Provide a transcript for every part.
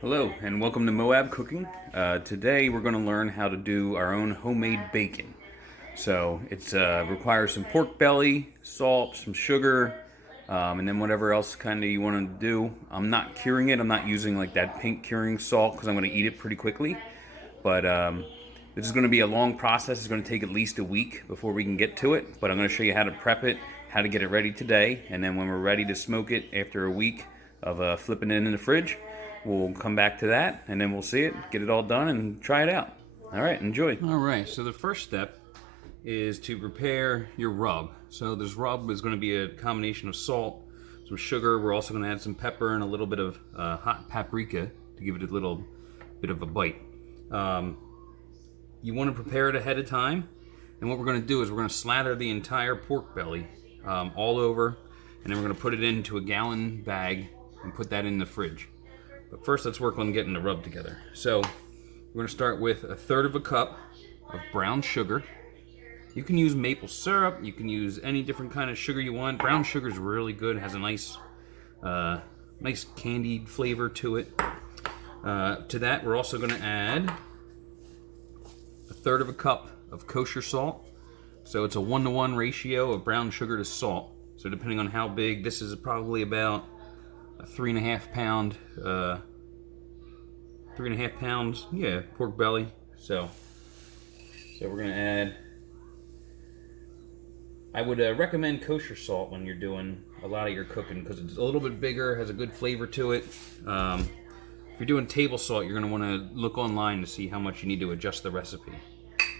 Hello and welcome to Moab Cooking. Today we're going to learn how to do our own homemade bacon. So it requires some pork belly, salt, some sugar, and then whatever else kind of you want to do. I'm not curing it. I'm not using like that pink curing salt because I'm going to eat it pretty quickly. But this is going to be a long process. It's going to take at least a week before we can get to it. But I'm going to show you how to prep it, how to get it ready today, and then when we're ready to smoke it after a week of flipping it in the fridge, we'll come back to that, and then we'll see it, get it all done, and try it out. All right, enjoy. All right, so the first step is to prepare your rub. So this rub is going to be a combination of salt, some sugar. We're also going to add some pepper and a little bit of hot paprika to give it a little bit of a bite. You want to prepare it ahead of time, and what we're going to do is we're going to slather the entire pork belly all over, and then we're going to put it into a gallon bag and put that in the fridge. But first, let's work on getting the rub together. So we're going to start with 1/3 cup of brown sugar. You can use maple syrup. You can use any different kind of sugar you want. Brown sugar is really good. It has a nice candied flavor to it. To that, we're also going to add 1/3 cup of kosher salt. So it's a 1-to-1 ratio of brown sugar to salt. So depending on how big, this is probably about a 3.5 pound, 3.5 pounds, yeah, pork belly. So we're gonna add. I would recommend kosher salt when you're doing a lot of your cooking because it's a little bit bigger, has a good flavor to it. If you're doing table salt, you're gonna want to look online to see how much you need to adjust the recipe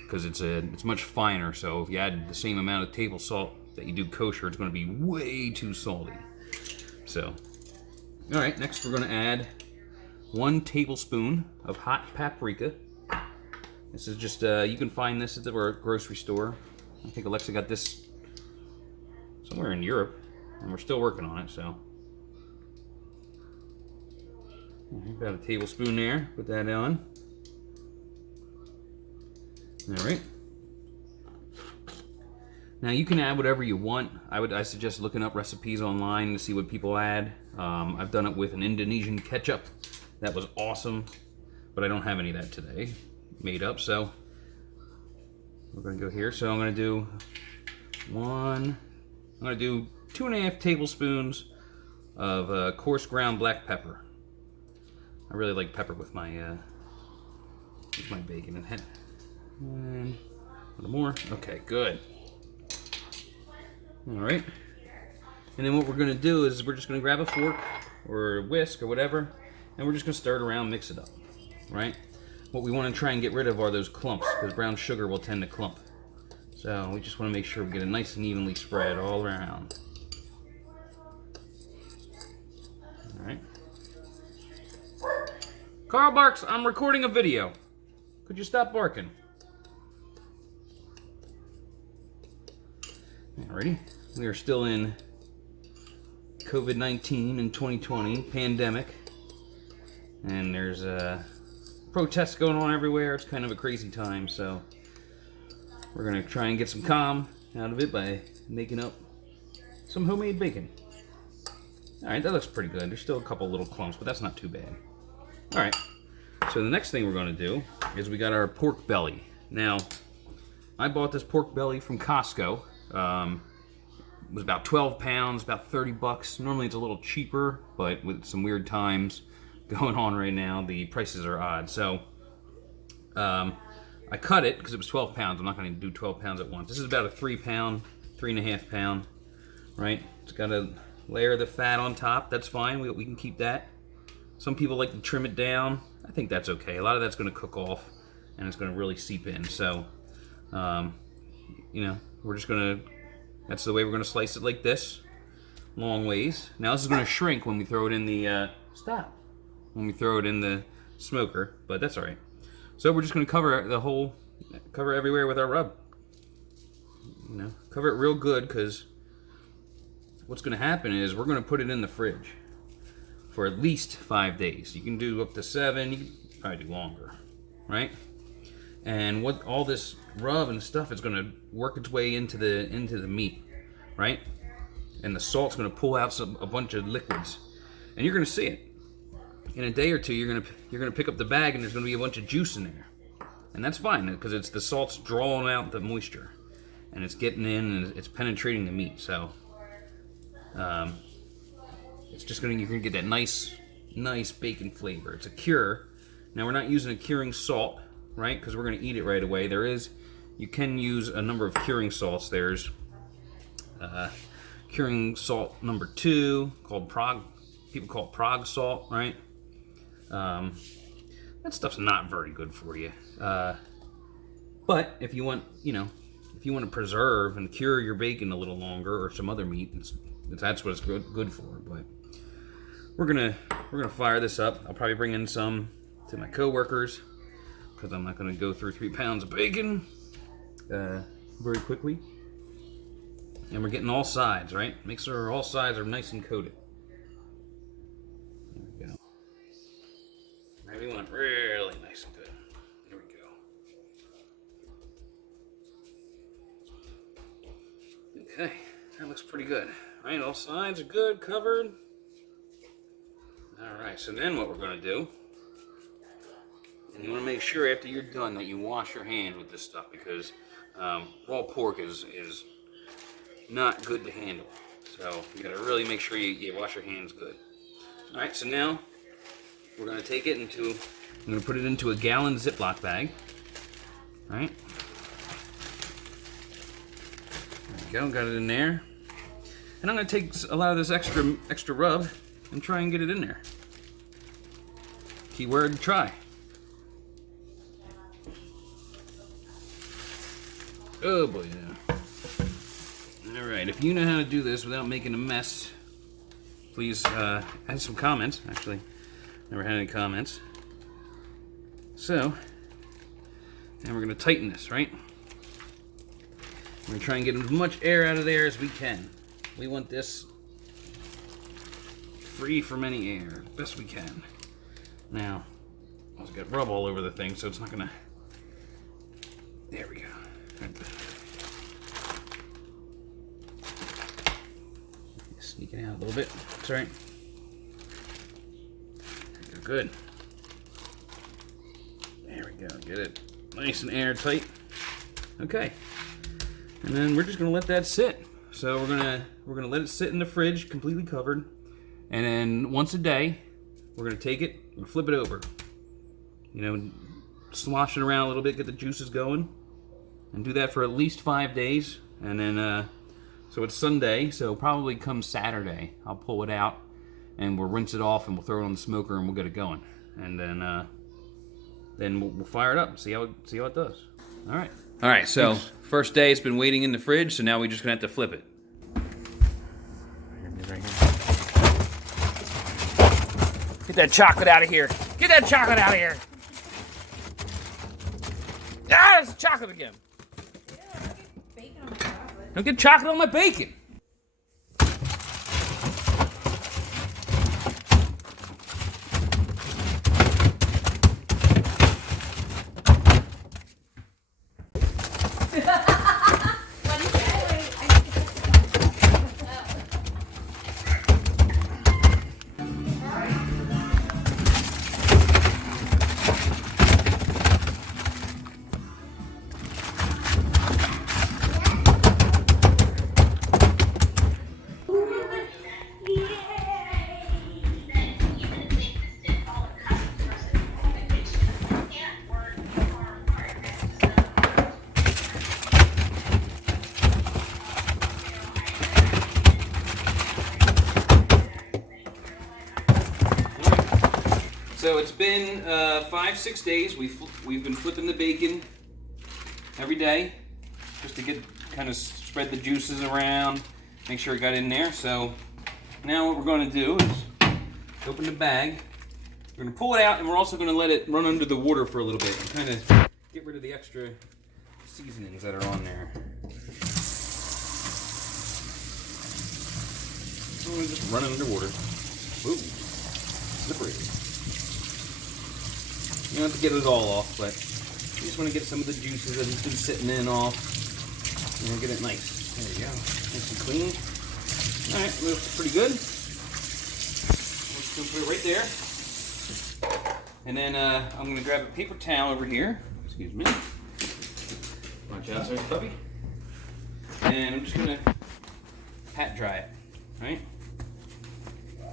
because it's much finer. So if you add the same amount of table salt that you do kosher, it's going to be way too salty. So. All right, next we're going to add 1 tablespoon of hot paprika. This is just, you can find this at the grocery store. I think Alexa got this somewhere in Europe, and we're still working on it, so. About a tablespoon there, put that on. All right. Now you can add whatever you want. I suggest looking up recipes online to see what people add. I've done it with an Indonesian ketchup. That was awesome, but I don't have any of that today made up, so we're gonna go here. So I'm gonna do 2.5 tablespoons of coarse ground black pepper. I really like pepper with my bacon. And a little more. Okay, good. All right. And then what we're going to do is we're just going to grab a fork or a whisk or whatever, and we're just going to stir it around, mix it up, right? What we want to try and get rid of are those clumps because brown sugar will tend to clump. So we just want to make sure we get it nice and evenly spread all around. All right. Carl barks, I'm recording a video. Could you stop barking? Alrighty. We are still in COVID-19 in 2020 pandemic, and there's protests going on everywhere. It's kind of a crazy time, so we're gonna try and get some calm out of it by making up some homemade bacon. Alright, that looks pretty good. There's still a couple little clumps, but that's not too bad. Alright, so the next thing we're gonna do is we got our pork belly. Now, I bought this pork belly from Costco. It was about 12 pounds, about 30 bucks. Normally it's a little cheaper, but with some weird times going on right now, the prices are odd. So I cut it because it was 12 pounds. I'm not going to do 12 pounds at once. This is about a 3.5 pound, right? It's got a layer of the fat on top. That's fine. We can keep that. Some people like to trim it down. I think that's okay. A lot of that's going to cook off, and it's going to really seep in. So, you know, we're just going to. That's the way we're going to slice it, like this, long ways. Now this is going to shrink when we throw it in the when we throw it in the smoker, but that's all right. So we're just going to cover everywhere with our rub. You know, cover it real good because what's going to happen is we're going to put it in the fridge for at least 5 days. You can do up to 7. You can probably do longer, right? And what all this rub and stuff is going to work its way into the meat, right? And the salt's going to pull out a bunch of liquids, and you're going to see it. in a day or two, you're gonna pick up the bag and there's gonna be a bunch of juice in there, and that's fine because it's the salt's drawing out the moisture, and it's getting in and it's penetrating the meat. So it's just you're gonna get that nice bacon flavor. It's a cure. Now we're not using a curing salt, right? Because we're gonna eat it right away. You can use a number of curing salts. There's curing salt number 2 called Prague. People call it Prague salt, right? That stuff's not very good for you. But if you want, if you want to preserve and cure your bacon a little longer or some other meat, that's what it's good for. But we're gonna fire this up. I'll probably bring in some to my coworkers because I'm not gonna go through 3 pounds of bacon very quickly. And we're getting all sides, right? Make sure all sides are nice and coated. There we go. Now we want it really nice and good. There we go. Okay, that looks pretty good. All right, all sides are good, covered. All right, so then what we're gonna do, and you wanna make sure after you're done that you wash your hands with this stuff because raw pork is not good to handle. So you gotta really make sure you wash your hands good. All right, so now we're gonna take it I'm gonna put it into a gallon Ziploc bag. All right. There we go, got it in there. And I'm gonna take a lot of this extra rub and try and get it in there. Keyword, try. Oh boy, yeah. Alright, if you know how to do this without making a mess, please add some comments. Actually, never had any comments. So, now we're going to tighten this, right? We're going to try and get as much air out of there as we can. We want this free from any air, as best we can. Now, I've got rub all over the thing, so it's not going to... There we go. Right there. Sneak it out a little bit. That's right. Good. There we go. Get it nice and airtight. Okay. And then we're just gonna let that sit. So we're gonna let it sit in the fridge, completely covered. And then once a day, we're gonna take it and flip it over. Slosh it around a little bit, get the juices going, and do that for at least 5 days. And then so it's Sunday, so probably come Saturday, I'll pull it out and we'll rinse it off and we'll throw it on the smoker and we'll get it going. And then we'll fire it up and see how it does. All right. All right, so first day it's been waiting in the fridge, so now we're just gonna have to flip it. Right here. Get that chocolate out of here. Get that chocolate out of here. Ah, it's chocolate again. Don't get chocolate on my bacon. So it's been 5-6 days. We've been flipping the bacon every day just to get kind of spread the juices around, make sure it got in there. So now what we're going to do is open the bag. We're going to pull it out, and we're also going to let it run under the water for a little bit and kind of get rid of the extra seasonings that are on there. So we're just running underwater. Ooh, slippery. You don't have to get it all off, but you just want to get some of the juices that it's been sitting in off. And get it nice. There you go. Nice and clean. Alright, looks pretty good. We're just going to put it right there. And then I'm going to grab a paper towel over here. Excuse me. Watch out, sorry, puppy. And I'm just going to pat dry it, right?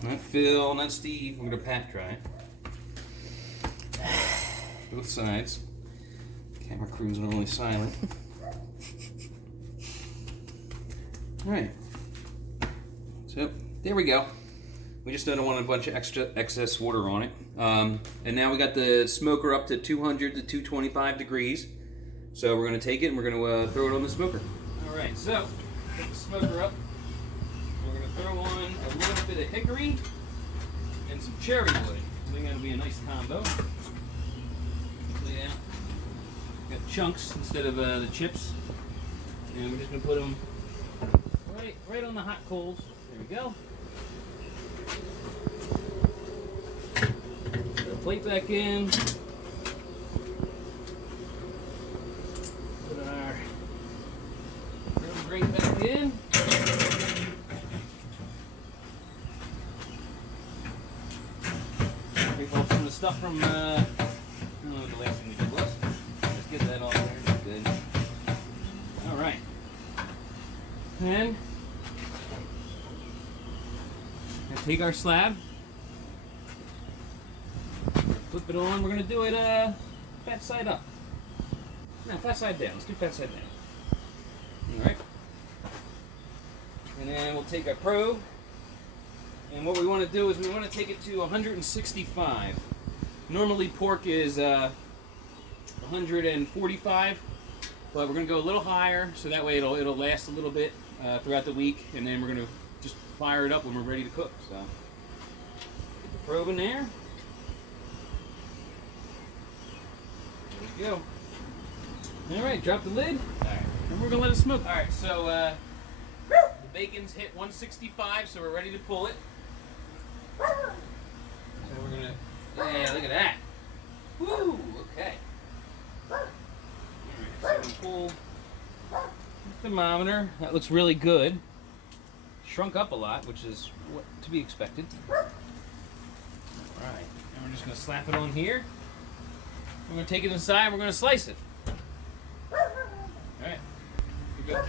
Not Phil, not Steve. I'm going to pat dry it. Both sides. Camera crew's normally silent. Alright. So, there we go. We just don't want a bunch of excess water on it. And now we got the smoker up to 200 to 225 degrees. So we're going to take it and we're going to throw it on the smoker. Alright, so put the smoker up. We're going to throw on a little bit of hickory and some cherry wood. I think that'll be a nice combo. Yeah. Got chunks instead of the chips. And we're just going to put them right on the hot coals. There we go. Put the plate back in. Put our grate back in. Take off some of the stuff from, I don't know what the last thing we did was. Just get that off there. Good. Alright. And take our slab, flip it on. We're going to do it fat side up. No, fat side down. Let's do fat side down. Alright. And then we'll take our probe. And what we want to do is we want to take it to 165. Normally pork is 145, but we're going to go a little higher so that way it'll last a little bit throughout the week, and then we're going to just fire it up when we're ready to cook. So get the probe in there. There we go. All right, drop the lid. All right, and we're going to let it smoke. All right, so the bacon's hit 165, so we're ready to pull it. So we're going to, yeah, look at that. Woo, okay. All right, so we pull the thermometer. That looks really good. Shrunk up a lot, which is what to be expected. Alright, and we're just going to slap it on here. We're going to take it inside and we're going to slice it. Alright, here we go.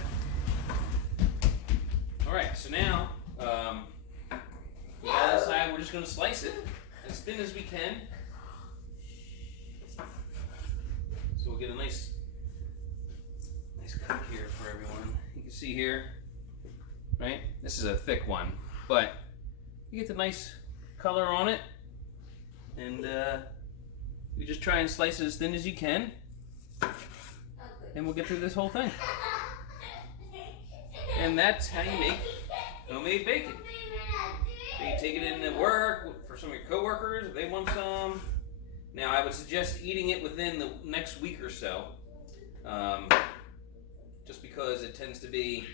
Alright, so now, we got it inside, we're just going to slice it as thin as we can. So we'll get a nice cut here for everyone. You can see here. Right? This is a thick one, but you get the nice color on it, and you just try and slice it as thin as you can, and we'll get through this whole thing. And that's how you make homemade bacon. So you take it into work for some of your coworkers if they want some. Now I would suggest eating it within the next week or so, just because it tends to be.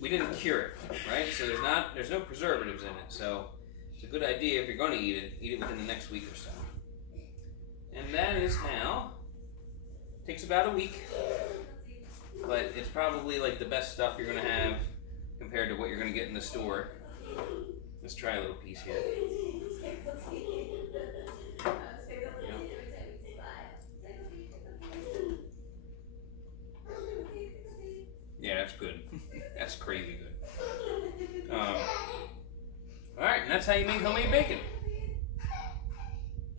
We didn't cure it, right? So there's no preservatives in it. So it's a good idea if you're going to eat it within the next week or so. And that is how. Takes about a week, but it's probably like the best stuff you're going to have compared to what you're going to get in the store. Let's try a little piece here. Yeah, that's good. That's crazy good. Alright, and that's how you make homemade bacon.